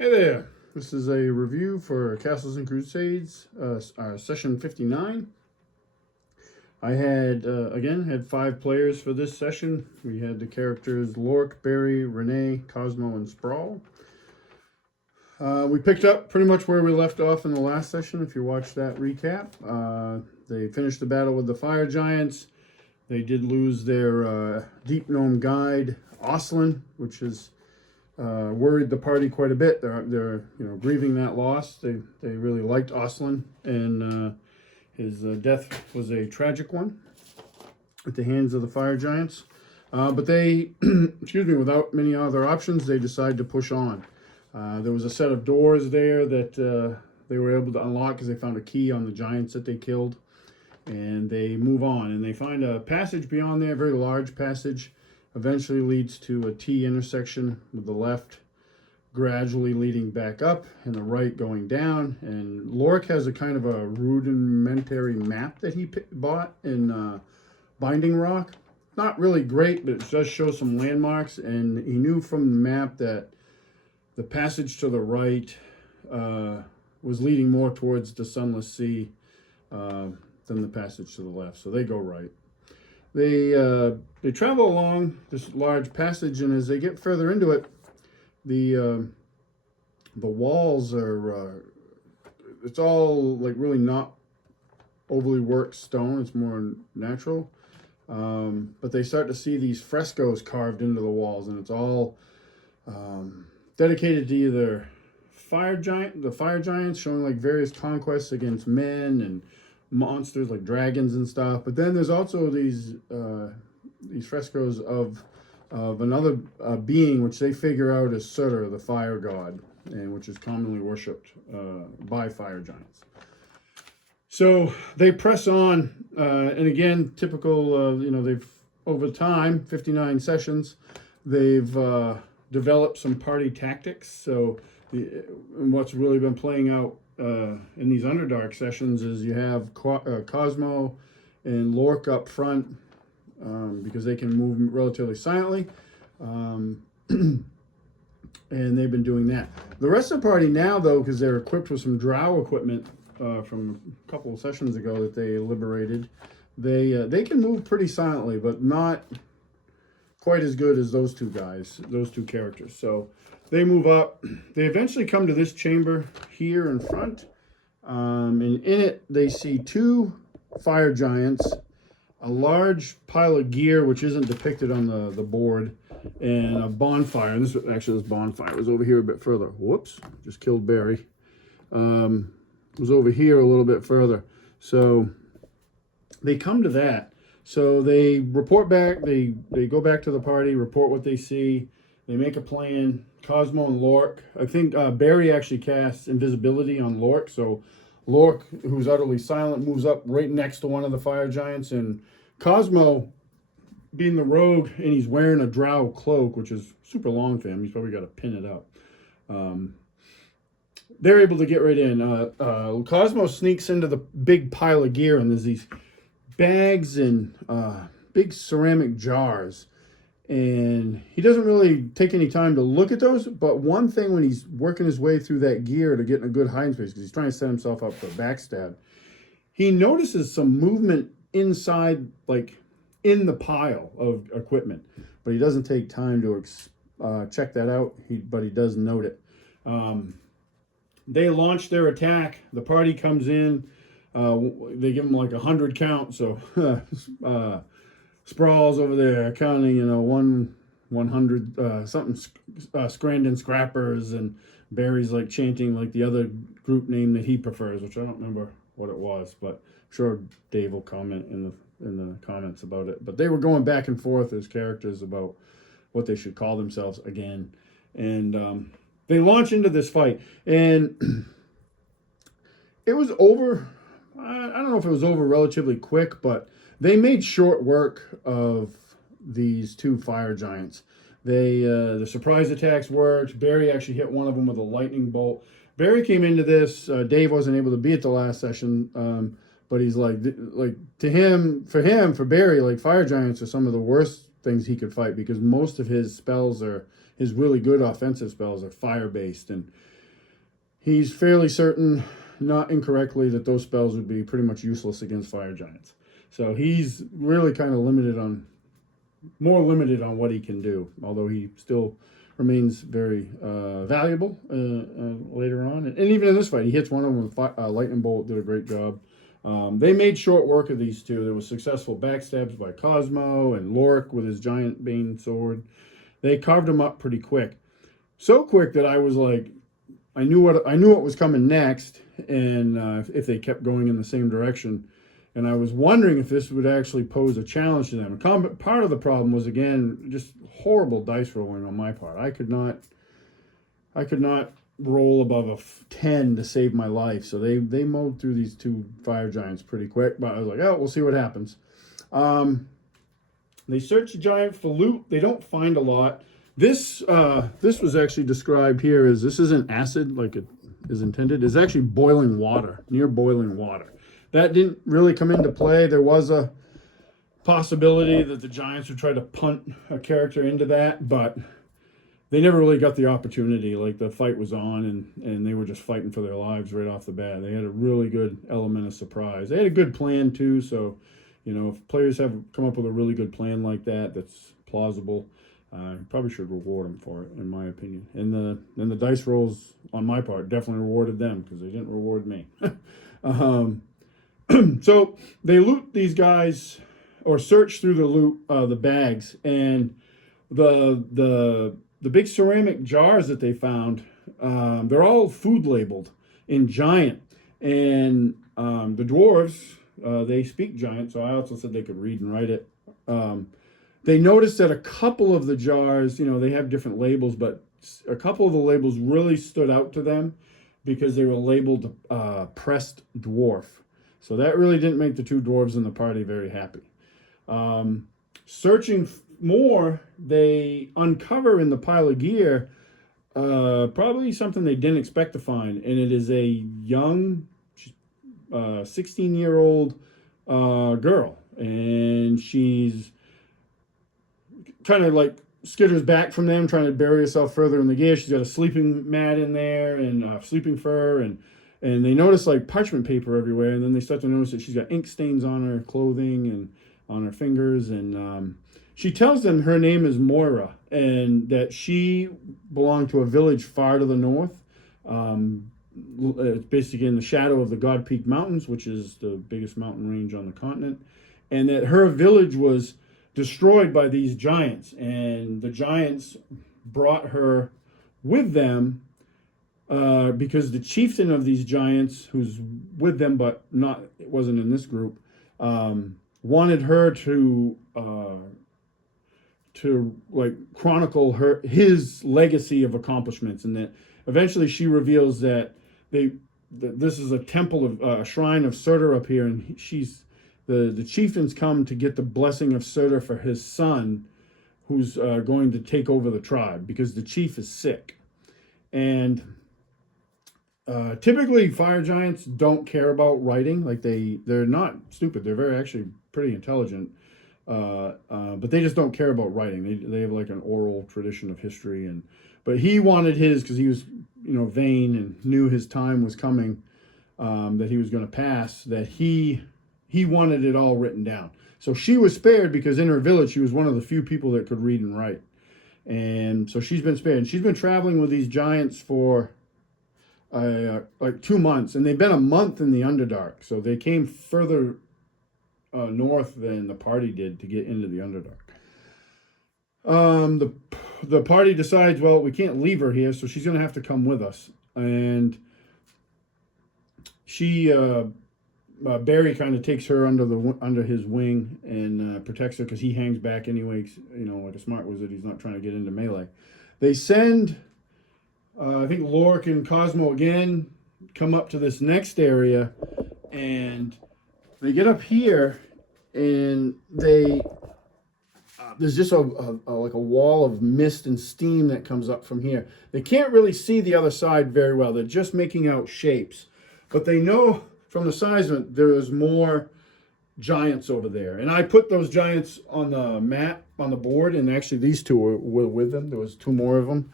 Hey there, this is a review for Castles and Crusades, session 59. I had, again, had 5 players for this session. We had the characters Lork, Barry, Renee, Cosmo, and Sprawl. We picked up pretty much where we left off in the last session, if you watched that recap. They finished the battle with the fire giants. They did lose their deep gnome guide, Oslin, which is worried the party quite a bit. They're grieving that loss. They really liked Oslin, and his death was a tragic one at the hands of the fire giants. But they, excuse me, without many other options, they decided to push on. There was a set of doors there that they were able to unlock because they found a key on the giants that they killed, and they move on and they find a passage beyond there, a very large passage. Eventually leads to a T intersection with the left gradually leading back up and the right going down. And Lorik has a kind of a rudimentary map that he bought in Binding Rock. Not really great, but it does show some landmarks. And he knew from the map that the passage to the right was leading more towards the Sunless Sea than the passage to the left. So they go right. They travel along this large passage, and as they get further into it, the walls are it's all like really not overly worked stone. It's more natural, but they start to see these frescoes carved into the walls, and it's all dedicated to either the fire giants, showing like various conquests against men and monsters like dragons and stuff. But then there's also these frescoes of another being which they figure out is Surtur, the fire god, and which is commonly worshipped by fire giants. So they press on, and again, typical. They've over time, 59 sessions, they've developed some party tactics. So and what's really been playing out in these Underdark sessions is you have Cosmo and Lork up front because they can move relatively silently, and they've been doing that. The rest of the party now, though, because they're equipped with some drow equipment from a couple of sessions ago that they liberated, they can move pretty silently, but not quite as good as those two characters. So they move up. They eventually come to this chamber here in front. And in it, they see 2 fire giants, a large pile of gear, which isn't depicted on the board, and a bonfire. And this bonfire was over here a bit further. Whoops, just killed Barry. It was over here a little bit further. So they come to that. So they report back. They go back to the party, report what they see. They make a plan. Cosmo and Lork. I think Barry actually casts invisibility on Lork. So Lork, who's utterly silent, moves up right next to one of the fire giants. And Cosmo, being the rogue, and he's wearing a drow cloak, which is super long for him. He's probably got to pin it up. They're able to get right in. Cosmo sneaks into the big pile of gear, and there's these bags and big ceramic jars. And he doesn't really take any time to look at those. But one thing, when he's working his way through that gear to get in a good hiding space, because he's trying to set himself up for a backstab, he notices some movement inside, like in the pile of equipment. But he doesn't take time to check that out. But he does note it. They launch their attack. The party comes in. They give him like 100 count. So Sprawl's over there counting, 100 something Scrandon Scrappers, and Barry's like chanting like the other group name that he prefers, which I don't remember what it was, but I'm sure Dave will comment in the comments about it. But they were going back and forth as characters about what they should call themselves again, and they launch into this fight, and it was over. I don't know if it was over relatively quick, but they made short work of these 2 fire giants. The surprise attacks worked. Barry actually hit one of them with a lightning bolt. Barry came into this. Dave wasn't able to be at the last session, but he's like for Barry, like fire giants are some of the worst things he could fight, because most of his spells are his really good offensive spells are fire-based, and he's fairly certain, not incorrectly, that those spells would be pretty much useless against fire giants. So he's really kind of more limited on what he can do, although he still remains very valuable later on. And even in this fight, he hits one of them with lightning bolt, did a great job. They made short work of these two. There was successful backstabs by Cosmo and Lorik with his giant bane sword. They carved him up pretty quick. So quick that I was like, I knew what was coming next, and if they kept going in the same direction. And I was wondering if this would actually pose a challenge to them. Part of the problem was, again, just horrible dice rolling on my part. I could not roll above a 10 to save my life. So they mowed through these two fire giants pretty quick. But I was like, oh, we'll see what happens. They search the giant for loot. They don't find a lot. This was actually described here as, this isn't acid like it is intended. It's actually boiling water, near boiling water. That didn't really come into play. There was a possibility that the Giants would try to punt a character into that, but they never really got the opportunity. Like, the fight was on, and they were just fighting for their lives right off the bat. They had a really good element of surprise. They had a good plan, too, so, you know, if players have come up with a really good plan like that that's plausible, probably should reward them for it, in my opinion. And the dice rolls, on my part, definitely rewarded them, because they didn't reward me. So they loot these guys, or search through the loot, the bags, and the big ceramic jars that they found, they're all food labeled in giant. And the dwarves, they speak giant, so I also said they could read and write it. They noticed that a couple of the jars, you know, they have different labels, but a couple of the labels really stood out to them because they were labeled pressed dwarf. So that really didn't make the two dwarves in the party very happy. Searching more, they uncover in the pile of gear probably something they didn't expect to find, and it is a young 16-year-old girl, and she's kind of like skitters back from them, trying to bury herself further in the gear. She's got a sleeping mat in there and sleeping fur, and they notice like parchment paper everywhere, and then they start to notice that she's got ink stains on her clothing and on her fingers, and she tells them her name is Moira, and that she belonged to a village far to the north. It's basically in the shadow of the God Peak Mountains, which is the biggest mountain range on the continent, and that her village was destroyed by these giants, and the giants brought her with them because the chieftain of these giants, who's with them but it wasn't in this group, wanted her to like chronicle his legacy of accomplishments, and that eventually she reveals that this is a temple of a shrine of Surtur up here, and the chieftains come to get the blessing of Surtur for his son, who's going to take over the tribe because the chief is sick. And typically fire giants don't care about writing. Like they're not stupid. They're actually pretty intelligent. But they just don't care about writing. They have like an oral tradition of history, but he wanted his, because he was, you know, vain and knew his time was coming, that he was going to pass, that he wanted it all written down. So she was spared because in her village she was one of the few people that could read and write, and so she's been spared. And she's been traveling with these giants for like 2 months, and they've been a month in the Underdark, so they came further north than the party did to get into the Underdark. The party decides, well, we can't leave her here, so she's going to have to come with us. And she, Barry kind of takes her under his wing and protects her, because he hangs back anyway. You know, like a smart wizard, he's not trying to get into melee. They send, I think Lorik and Cosmo again come up to this next area, and they get up here, and there's just like a wall of mist and steam that comes up from here. They can't really see the other side very well. They're just making out shapes, but they know from the size of it there is more giants over there. And I put those giants on the map, on the board, and actually these two were with them. There was 2 more of them.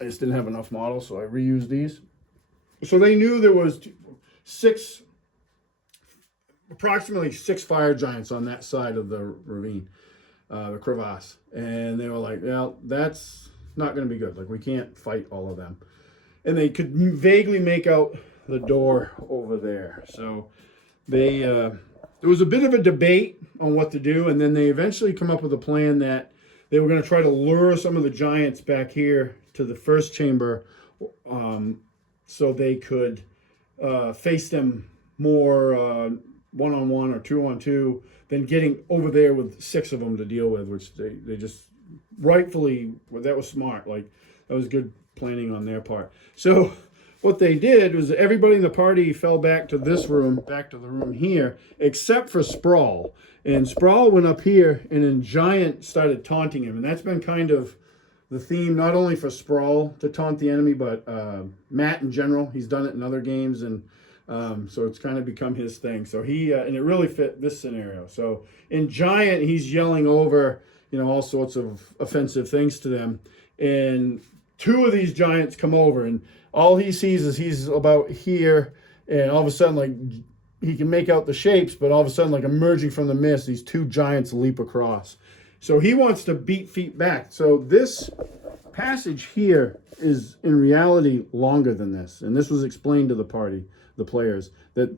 I just didn't have enough models, so I reused these. So they knew there was approximately 6 fire giants on that side of the ravine, the crevasse. And they were like, well, that's not going to be good. Like, we can't fight all of them. And they could vaguely make out the door over there. So there was a bit of a debate on what to do, and then they eventually come up with a plan that they were going to try to lure some of the giants back here to the first chamber, so they could face them more one-on-one or 2-on-2 than getting over there with 6 of them to deal with, which they just rightfully, well, that was smart. Like, that was good planning on their part. So what they did was everybody in the party fell back to this room, back to the room here, except for Sprawl. And Sprawl went up here, and then Giant started taunting him. And that's been kind of the theme, not only for Sprawl to taunt the enemy, but Matt in general. He's done it in other games, and so it's kind of become his thing. So and it really fit this scenario. So in Giant, he's yelling over, all sorts of offensive things to them. And 2 of these giants come over, and all he sees is he's about here, and all of a sudden, like, he can make out the shapes, but all of a sudden, like, emerging from the mist, these 2 giants leap across. So he wants to beat feet back. So this passage here is in reality longer than this. And this was explained to the party, the players, that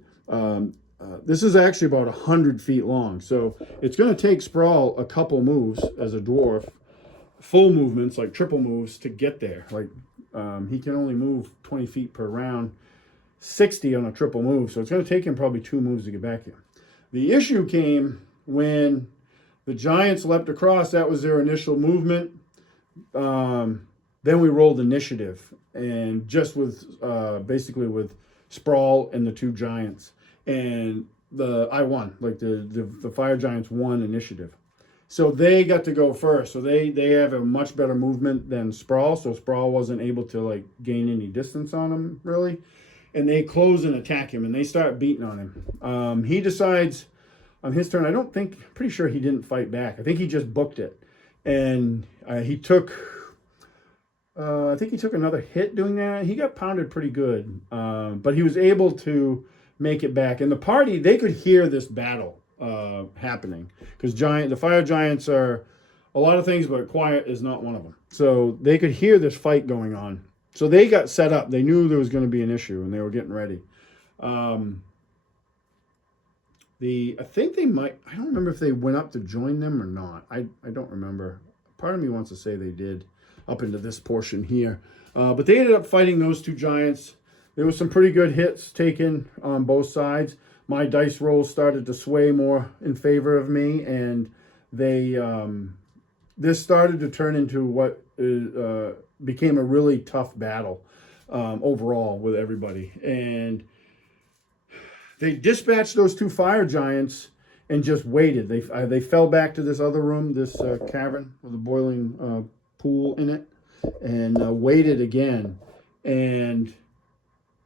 this is actually about 100 feet long. So it's going to take Sprawl a couple moves as a dwarf, full movements, like triple moves, to get there. Like, he can only move 20 feet per round, 60 on a triple move. So it's going to take him probably 2 moves to get back here. The issue came when the giants leapt across. That was their initial movement. Then we rolled initiative, and just with basically with Sprawl and the 2 giants, and I won. Like, the fire giants won initiative, so they got to go first. So they have a much better movement than Sprawl. So Sprawl wasn't able to, like, gain any distance on him really, and they close and attack him, and they start beating on him. He decides on his turn. Pretty sure he didn't fight back. I think he just booked it. And he took, I think he took another hit doing that. He got pounded pretty good. But he was able to make it back. And the party, they could hear this battle happening. Because the fire giants are a lot of things, but quiet is not one of them. So they could hear this fight going on. So they got set up. They knew there was going to be an issue, and they were getting ready. I think they might, I don't remember if they went up to join them or not. I don't remember. Part of me wants to say they did up into this portion here. But they ended up fighting those 2 giants. There was some pretty good hits taken on both sides. My dice rolls started to sway more in favor of me, and this started to turn into what became a really tough battle overall with everybody. And they dispatched those 2 fire giants and just waited. They fell back to this other room, this cavern with a boiling pool in it, and waited again. And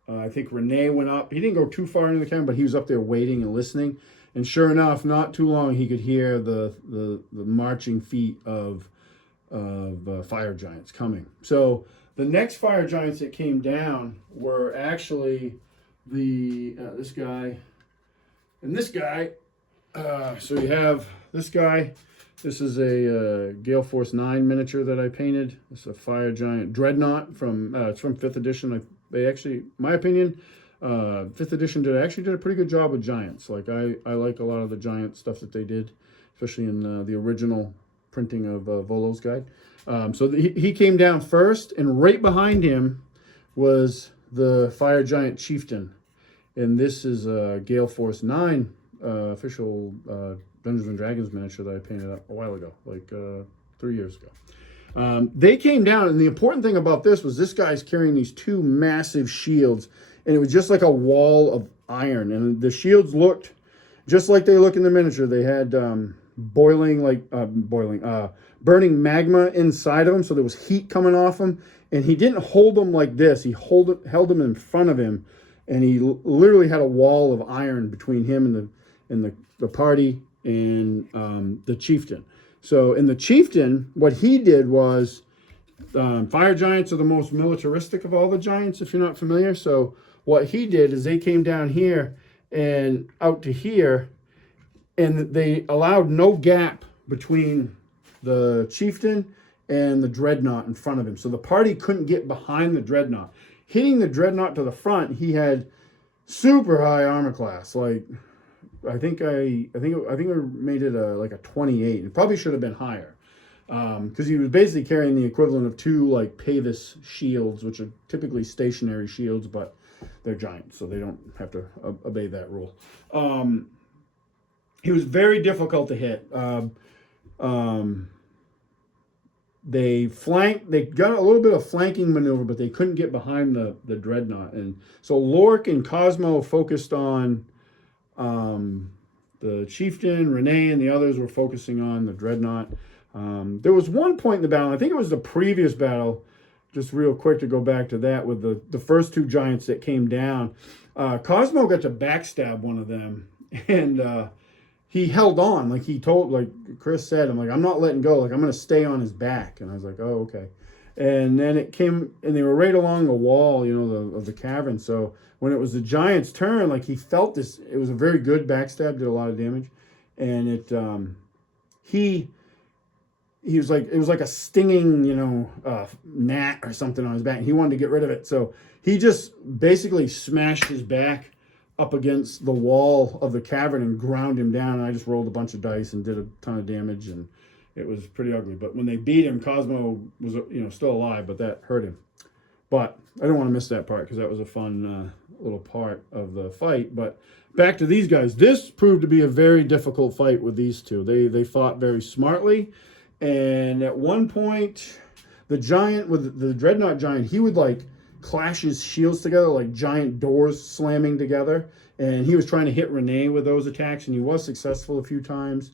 I think Renee went up. He didn't go too far into the cavern, but he was up there waiting and listening. And sure enough, not too long, he could hear the marching feet of fire giants coming. So the next fire giants that came down were actually this guy and this guy. So you have this guy. This is a Gale Force 9 miniature that I painted. It's a fire giant dreadnought from it's from 5th edition. They actually, my opinion, 5th edition did a pretty good job with giants. Like, I like a lot of the giant stuff that they did, especially in the original printing of Volo's guide. So he came down first, and right behind him was the fire giant chieftain. And this is a Gale Force 9 official Dungeons and Dragons miniature that I painted up a while ago, like 3 years ago. They came down, and the important thing about this was this guy's carrying these 2 massive shields, and it was just like a wall of iron. And the shields looked just like they look in the miniature. They had burning magma inside of them, so there was heat coming off them. And he didn't hold them like this. He held them in front of him, and he literally had a wall of iron between him and the party, and the chieftain. So in the chieftain, what he did was, fire giants are the most militaristic of all the giants, if you're not familiar. So what he did is they came down here and out to here, and they allowed no gap between the chieftain and the dreadnought in front of him. So the party couldn't get behind the dreadnought. Hitting the dreadnought to the front, he had super high armor class. Like, I think I made it like a 28. It probably should have been higher, because he was basically carrying the equivalent of 2 like Pavis shields, which are typically stationary shields, but they're giants, so they don't have to obey that rule. He was very difficult to hit. They got a little bit of flanking maneuver, but they couldn't get behind the dreadnought. And so Lork and Cosmo focused on the chieftain, Renee, and the others were focusing on the dreadnought. There was one point in the battle, I think it was the previous battle, just real quick to go back to that, with the first 2 giants that came down. Cosmo got to backstab one of them, and he held on, like Chris said, I'm not letting go, like I'm going to stay on his back. And I was like, oh, okay. And then it came, and they were right along the wall, of the cavern. So when it was the giant's turn, like he felt this, it was a very good backstab, did a lot of damage. And he was like, it was like a stinging, gnat or something on his back. He wanted to get rid of it. So he just basically smashed his back up against the wall of the cavern and ground him down. And I just rolled a bunch of dice and did a ton of damage, and it was pretty ugly. But when they beat him, Cosmo was, still alive, but that hurt him. But I don't want to miss that part, because that was a fun little part of the fight. But back to these guys. This proved to be a very difficult fight with these 2. They fought very smartly. And at one point, the giant, with the dreadnought giant, he would like clash his shields together like giant doors slamming together, and he was trying to hit Renee with those attacks, and he was successful a few times.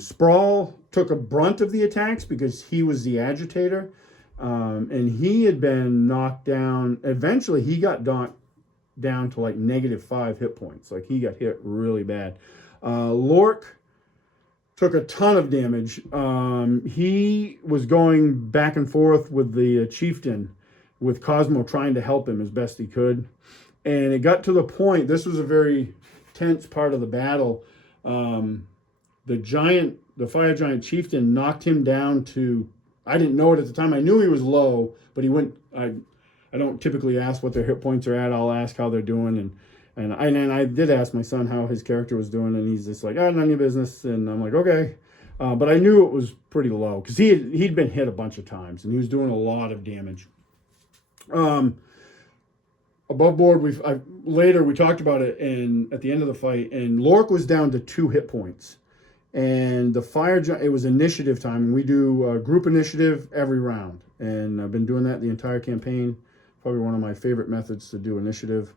Sprawl took a brunt of the attacks because he was the agitator, and he had been knocked down. Eventually he got knocked down to like -5 hit points. Like, he got hit really bad. Lork took a ton of damage. He was going back and forth with the chieftain, with Cosmo trying to help him as best he could. And it got to the point, this was a very tense part of the battle. The fire giant chieftain knocked him down to, I didn't know it at the time. I knew he was low, but he went, I don't typically ask what their hit points are at. I'll ask how they're doing. And I did ask my son how his character was doing, and he's just like, none of your business. And I'm like, okay. But I knew it was pretty low, because he'd been hit a bunch of times, and he was doing a lot of damage. Above board, later we talked about it, and at the end of the fight, and Lork was down to 2 hit points, and the it was initiative time, and we do group initiative every round, and I've been doing that the entire campaign. Probably one of my favorite methods to do initiative.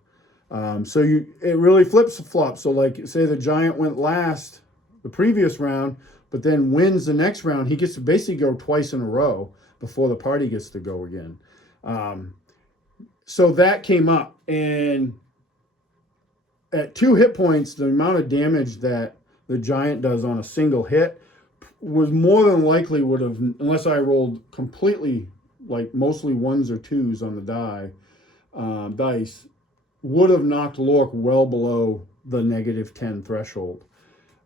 So it really flips-flops. So like, say the giant went last the previous round, but then wins the next round, he gets to basically go twice in a row before the party gets to go again. So that came up, and at 2 hit points, the amount of damage that the giant does on a single hit was more than likely would have, unless I rolled completely, like mostly 1s or 2s on the dice, would have knocked Lork well below the -10 threshold.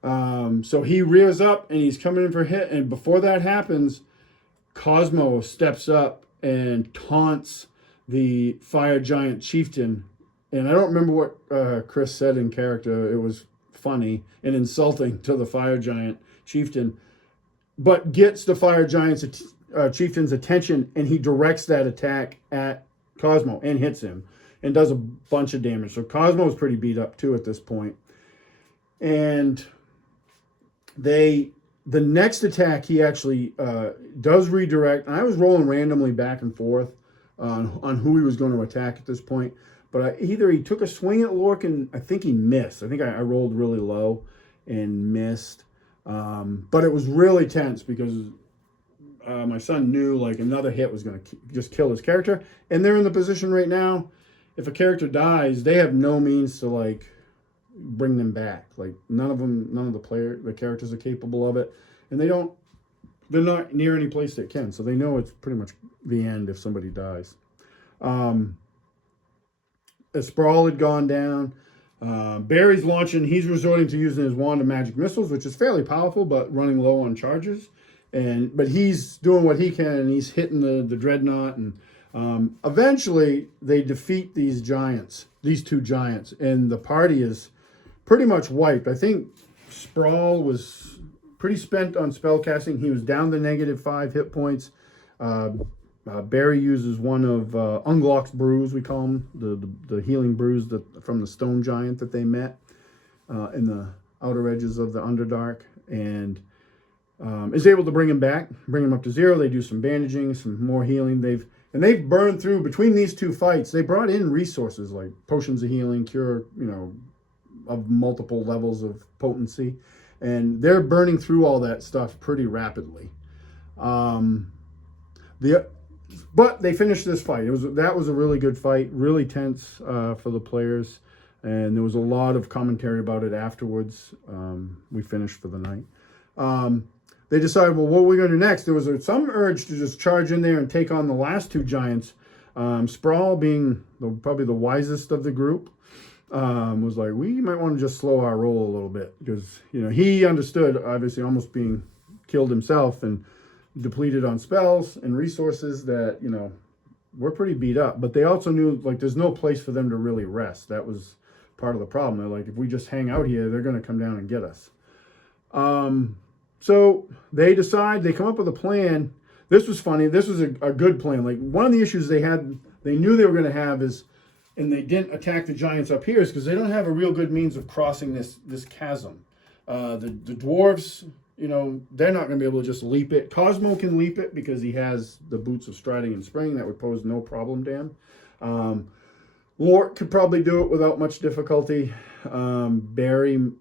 So he rears up, and he's coming in for a hit, and before that happens, Cosmo steps up and taunts the fire giant chieftain. And I don't remember what Chris said in character. It was funny and insulting to the fire giant chieftain, but gets the fire giant's chieftain's attention, and he directs that attack at Cosmo and hits him and does a bunch of damage. So Cosmo's pretty beat up too at this point. And the next attack, he actually does redirect. And I was rolling randomly back and forth on who he was going to attack at this point. But either he took a swing at Lork, and I think he missed. I think I rolled really low and missed. But it was really tense, because my son knew like another hit was going to just kill his character. And they're in the position right now, if a character dies, they have no means to like bring them back. Like none of the characters are capable of it, and they're not near any place that can, so they know it's pretty much the end if somebody dies. A Sprawl had gone down. Barry's launching. He's resorting to using his wand of magic missiles, which is fairly powerful, but running low on charges. But he's doing what he can, and he's hitting the dreadnought. And eventually, they defeat these two giants, and the party is pretty much wiped. I think Sprawl was pretty spent on spell casting. He was down to -5 hit points. Barry uses one of Unglock's brews, we call them, the healing brews from the stone giant that they met in the outer edges of the Underdark, and is able to bring him back, bring him up to 0. They do some bandaging, some more healing. They've burned through, between these two fights, they brought in resources like potions of healing, cure, of multiple levels of potency, and they're burning through all that stuff pretty rapidly. But they finished this fight. That was a really good fight, really tense for the players, and there was a lot of commentary about it afterwards. We finished for the night. They decided, well, what are we going to do next? There was some urge to just charge in there and take on the last two giants. Sprawl, being probably the wisest of the group, was like, we might want to just slow our roll a little bit, because he understood, obviously, almost being killed himself and depleted on spells and resources, that we're pretty beat up. But they also knew, like, there's no place for them to really rest. That was part of the problem. They're like, if we just hang out here, they're going to come down and get us. So they come up with a plan. This was funny. This was a good plan. Like, one of the issues they knew they were going to have is, and they didn't attack the giants up here, is because they don't have a real good means of crossing this chasm. The dwarves, they're not going to be able to just leap it. Cosmo can leap it because he has the boots of striding and spring. That would pose no problem to him. Lort could probably do it without much difficulty. Barry,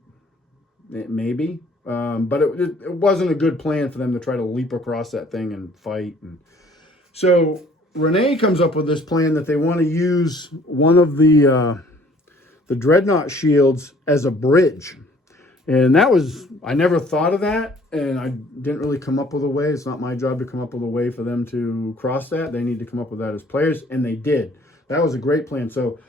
maybe. But it wasn't a good plan for them to try to leap across that thing and fight. And so Renee comes up with this plan that they want to use one of the dreadnought shields as a bridge. And I never thought of that, and I didn't really come up with a way. It's not my job to come up with a way for them to cross that. They need to come up with that as players, and they did. That was a great plan. So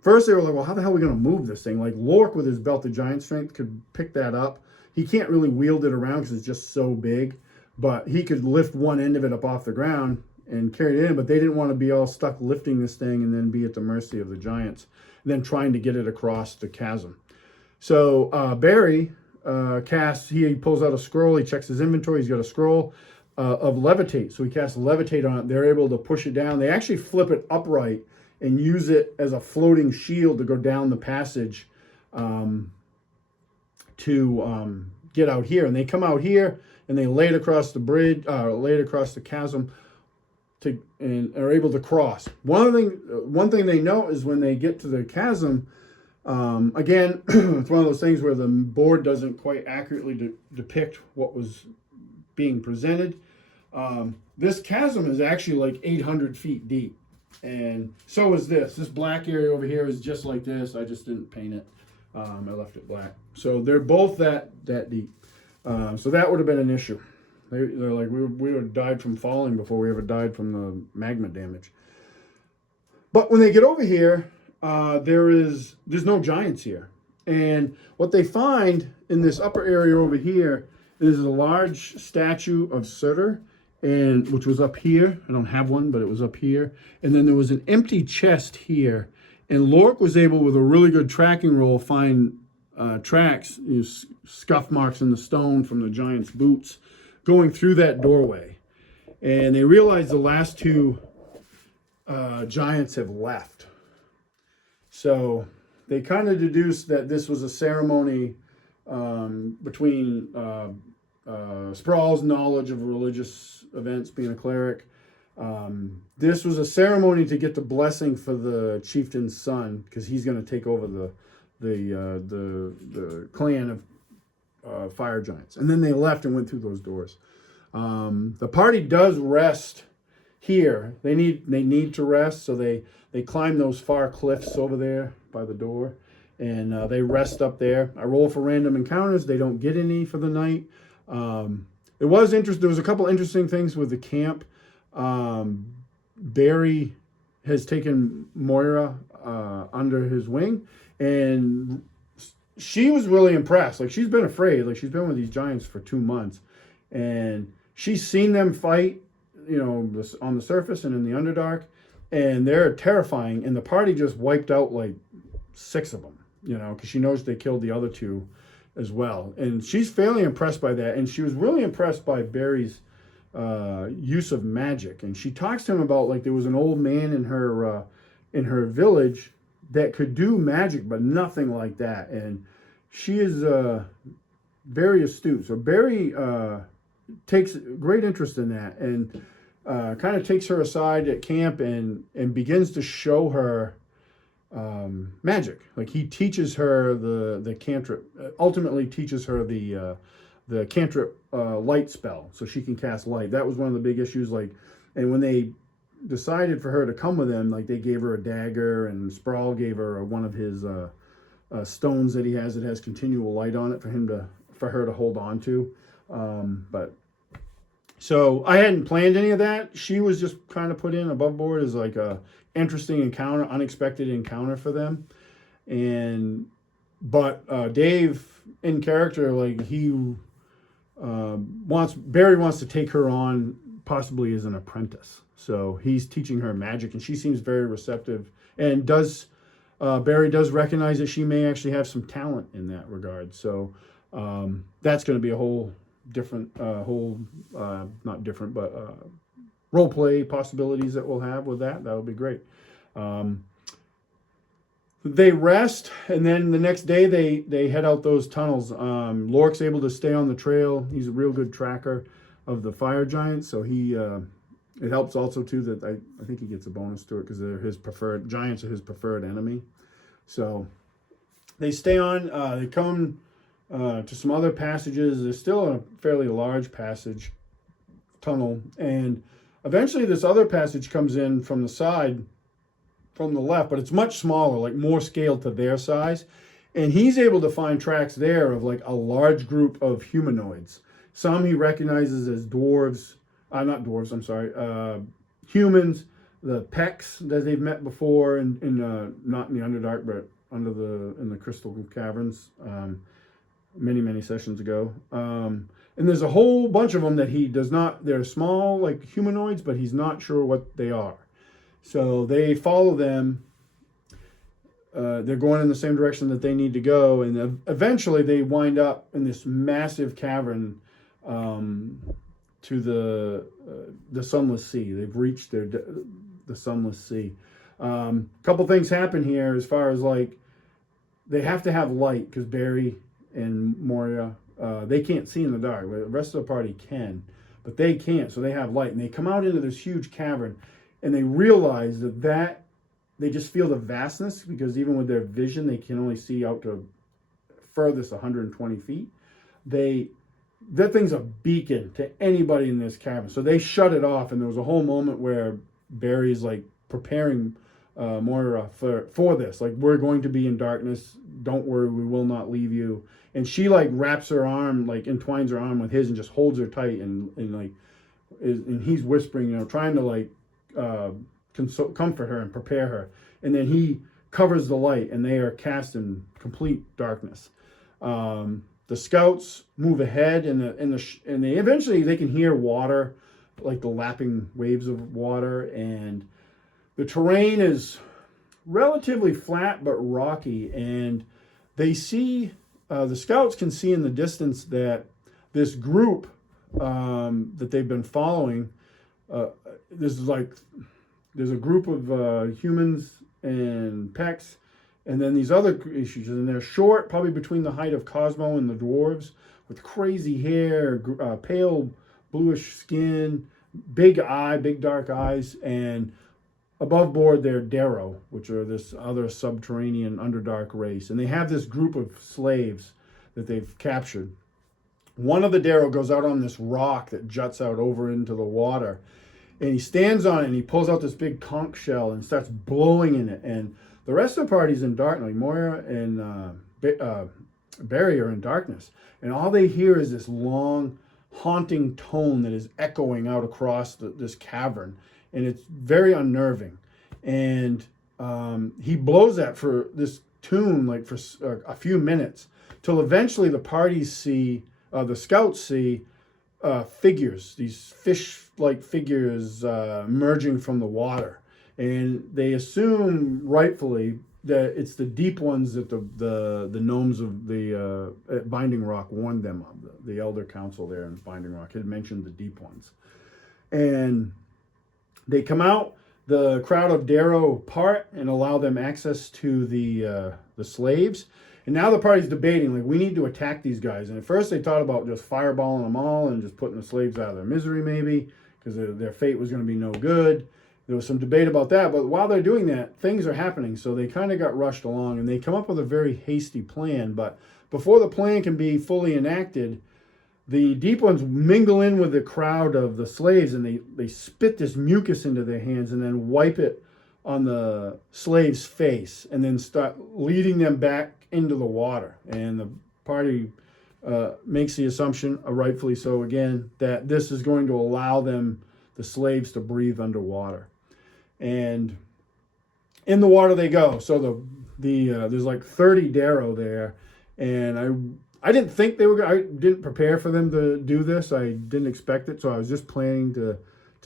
first they were like, well, how the hell are we going to move this thing? Like, Lork with his belt of giant strength could pick that up. He can't really wield it around because it's just so big, but he could lift one end of it up off the ground and carry it in. But they didn't want to be all stuck lifting this thing and then be at the mercy of the giants, and then trying to get it across the chasm. So Barry he pulls out a scroll. He checks his inventory. He's got a scroll of levitate. So he casts levitate on it. They're able to push it down. They actually flip it upright and use it as a floating shield to go down the passage to get out here. And they come out here and they lay it across the bridge, lay it across the chasm, and are able to cross. One thing they know is when they get to the chasm, again, it's one of those things where the board doesn't quite accurately depict what was being presented. This chasm is actually like 800 feet deep. And so is this. This black area over here is just like this. I just didn't paint it. I left it black. So they're both that deep. So that would have been an issue. They're like, we would have died from falling before we ever died from the magma damage. But when they get over here, there's no giants here. And what they find in this upper area over here is a large statue of Sutter, which was up here. I don't have one, but it was up here. And then there was an empty chest here. And Lork was able, with a really good tracking roll, find tracks, scuff marks in the stone from the giant's boots, going through that doorway. And they realized the last two giants have left. So they kind of deduced that this was a ceremony between Sprawl's knowledge of religious events, being a cleric. This was a ceremony to get the blessing for the chieftain's son, because he's going to take over the clan of fire giants. And then they left and went through those doors. The party does rest here. They need to rest, so they climb those far cliffs over there by the door, and they rest up there. I roll for random encounters. They don't get any for the night. It was interesting. There was a couple interesting things with the camp. Barry has taken Moira under his wing, and she was really impressed. Like, she's been afraid. Like, she's been with these giants for 2 months, and she's seen them fight, on the surface and in the Underdark, and they're terrifying. And the party just wiped out like 6 of them, because she knows they killed the other 2 as well. And she's fairly impressed by that. And she was really impressed by Barry's use of magic. And she talks to him about, like, there was an old man in her village that could do magic, but nothing like that. And she is very astute. So Barry takes great interest in that, and kind of takes her aside at camp and begins to show her magic. Like, he teaches her the cantrip, ultimately teaches her the cantrip light spell, so she can cast light. That was one of the big issues. Like, and when they decided for her to come with them, like, they gave her a dagger, and Sprawl gave her one of his stones that he has that has continual light on it for her to hold on to. But so I hadn't planned any of that. She was just kind of put in above board as like a interesting encounter, unexpected encounter for them. But Dave in character, like, Barry wants to take her on possibly as an apprentice. So he's teaching her magic, and she seems very receptive, and Barry does recognize that she may actually have some talent in that regard. So that's going to be a whole different, not different, but role play possibilities that we'll have with that. That would be great. They rest, and then the next day they head out those tunnels. Lork's able to stay on the trail. He's a real good tracker of the fire giants, so it helps also too that I think he gets a bonus to it because giants are his preferred enemy. So they stay on. They come to some other passages. There's still a fairly large tunnel, and eventually this other passage comes in from the side, from the left, but it's much smaller, like more scaled to their size. And he's able to find tracks there of like a large group of humanoids. Some he recognizes as dwarves, not dwarves, I'm sorry, humans, the Pecks that they've met before, not in the Underdark, but in the Crystal Caverns, many sessions ago. And there's a whole bunch of them that he does not, they're small, like humanoids, but he's not sure what they are. So they follow them. They're going in the same direction that they need to go, and eventually they wind up in this massive cavern to the Sunless Sea. They've reached the Sunless Sea. Couple things happen here as far as, like, they have to have light because Barry and Moria, they can't see in the dark. The rest of the party can, but they can't, so they have light. And they come out into this huge cavern, and they realize that they just feel the vastness, because even with their vision, they can only see out to furthest 120 feet. That thing's a beacon to anybody in this cavern. So they shut it off, and there was a whole moment where Barry's like preparing Moira for this. Like, we're going to be in darkness. Don't worry, we will not leave you. And she like wraps her arm, like entwines her arm with his and just holds her tight, and he's whispering, trying to like comfort her and prepare her. And then he covers the light, and they are cast in complete darkness. The scouts move ahead, and they eventually can hear water, like the lapping waves of water, and the terrain is relatively flat but rocky, and they see the scouts can see in the distance that this group that they've been following, there's a group of humans and Pecks, and then these other issues, and they're short, probably between the height of Cosmo and the dwarves, with crazy hair, pale bluish skin, big dark eyes, and above board they're Darrow, which are this other subterranean Underdark race, and they have this group of slaves that they've captured. One of the Darrow goes out on this rock that juts out over into the water, And he stands on it and he pulls out this big conch shell and starts blowing in it. And the rest of the party's in darkness. Like Moira and Barry are in darkness. And all they hear is this long, haunting tone that is echoing out across this cavern. And it's very unnerving. And he blows that for this tune, like for a few minutes, till eventually the parties see, the scouts see figures, these fish-like figures emerging from the water. And they assume, rightfully, that it's the deep ones that the gnomes of the at Binding Rock warned them of. The Elder Council there in Binding Rock had mentioned the deep ones. And they come out, the crowd of Darrow part, and allow them access to the slaves. And now the party's debating, like, we need to attack these guys. And at first they thought about just fireballing them all and just putting the slaves out of their misery, maybe, because their fate was going to be no good. There was some debate about that. But while they're doing that, things are happening. So they kind of got rushed along, and they come up with a very hasty plan. But before the plan can be fully enacted, the deep ones mingle in with the crowd of the slaves, and they spit this mucus into their hands and then wipe it on the slave's face and then start leading them back into the water. And the party makes the assumption, rightfully so again, that this is going to allow them, the slaves, to breathe underwater. And in the water they go. So there's like 30 Darrow there, and I didn't think they were. I didn't prepare for them to do this. I didn't expect it, so I was just planning to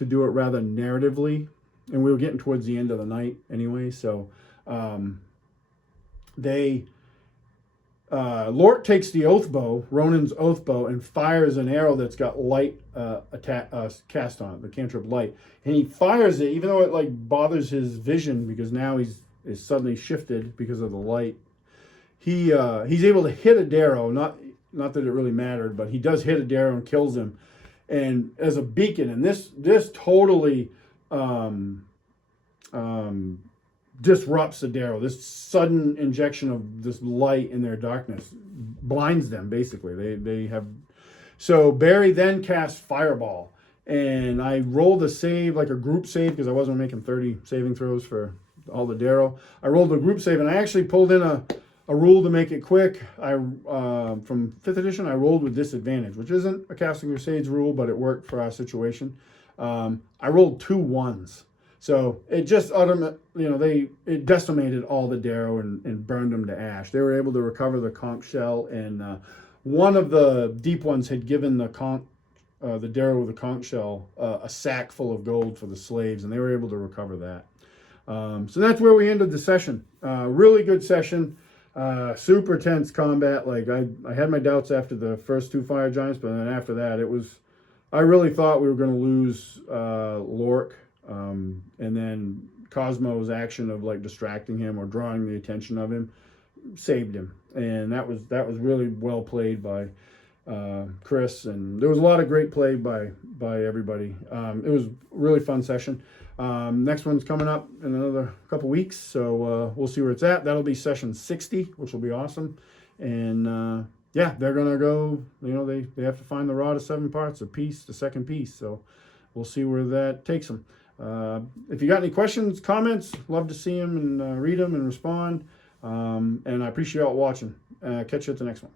do it rather narratively. And we were getting towards the end of the night anyway, so Lort takes the oath bow, Ronan's oath bow, and fires an arrow that's got light cast on it, the cantrip light. And he fires it, even though it like bothers his vision, because now is suddenly shifted because of the light. He's able to hit a Darrow, not that it really mattered, but he does hit a Darrow and kills him, and as a beacon. And this totally disrupts the Darrow. This sudden injection of this light in their darkness blinds them, basically. They have. So Barry then casts Fireball, and I rolled a save, like a group save, because I wasn't making 30 saving throws for all the Darrow. I rolled a group save, and I actually pulled in a rule to make it quick. From 5th edition, I rolled with disadvantage, which isn't a Casting Crusades rule, but it worked for our situation. I rolled 2 1s. So it just it decimated all the Darrow and burned them to ash. They were able to recover the conch shell, and one of the deep ones had given the Darrow with the conch shell a sack full of gold for the slaves, and they were able to recover that. So that's where we ended the session. Really good session. Super tense combat. Like I had my doubts after the first 2 fire giants, but then after that, I really thought we were going to lose Lork. And then Cosmo's action of like distracting him or drawing the attention of him saved him, and that was really well played by Chris, and there was a lot of great play by everybody. It was a really fun session. Next one's coming up in another couple weeks, so we'll see where it's at. That'll be session 60, which will be awesome. And yeah, they're gonna go. They have to find the rod of 7 parts, the second piece. So we'll see where that takes them. If you got any questions, comments, love to see them and read them and respond. And I appreciate y'all watching. Catch you at the next one.